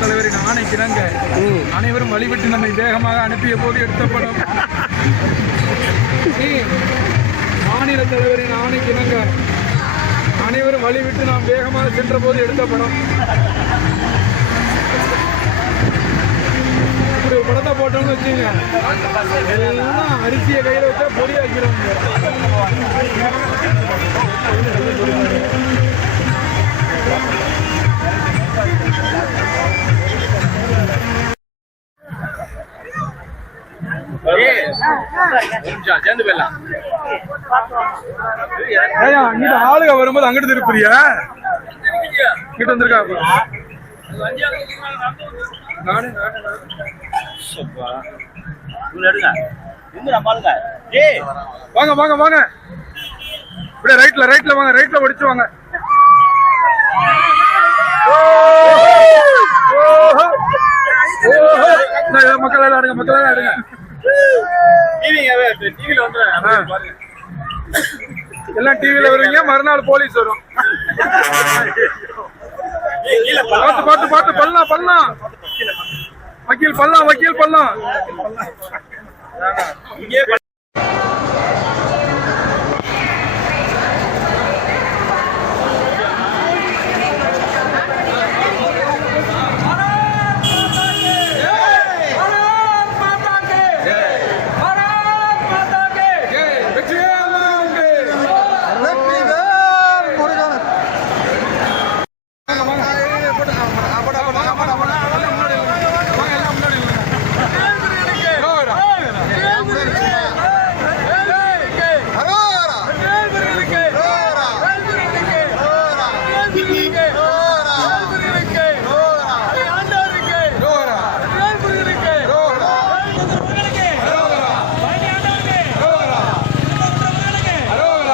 தலைவரின் ஆணைக்கிணங்க அனைவரும் வழிவிட்டு நம்மை வேகமாக அனுப்பிய போது எடுத்த படம். மாநில தலைவரின் ஆணைக்கிணங்க அனைவரும் வழிவிட்டு நாம் வேகமாக சென்ற போது எடுத்த படம். இப்படி ஒரு படத்தை போட்டோம்னு வச்சுங்க. எல்லாம் அரிசியை கையில் வச்சா பொடி வைக்கிறோம் சேர்ந்து போயிடலாம். ஏயா இங்கிட்ட ஆளுக வரும்போது அங்கிட்டு திருப்புறியா இங்கிட்ட வந்திருக்கா. நானு. எடுங்க. வாங்க வாங்க வாங்க. இப்படியே ரைட்ல ரைட்ல வாங்க ரைட்ல ஒடிச்சு வாங்க ஓஹோ! ஓஹோ! நான் இதை மக்கள் எல்லாம் எடுங்க மக்கள் எல்லாம் எடுங்க டிவிங்க டிவில வந்து ஆ. எல்லாம் டிவில வருவீங்க மறுநாள் போலீஸ் வரும். பார்த்து பார்த்து பார்த்து பல்லாம் பல்லாம் வக்கீல் பல்லாம் வக்கீல் இங்கே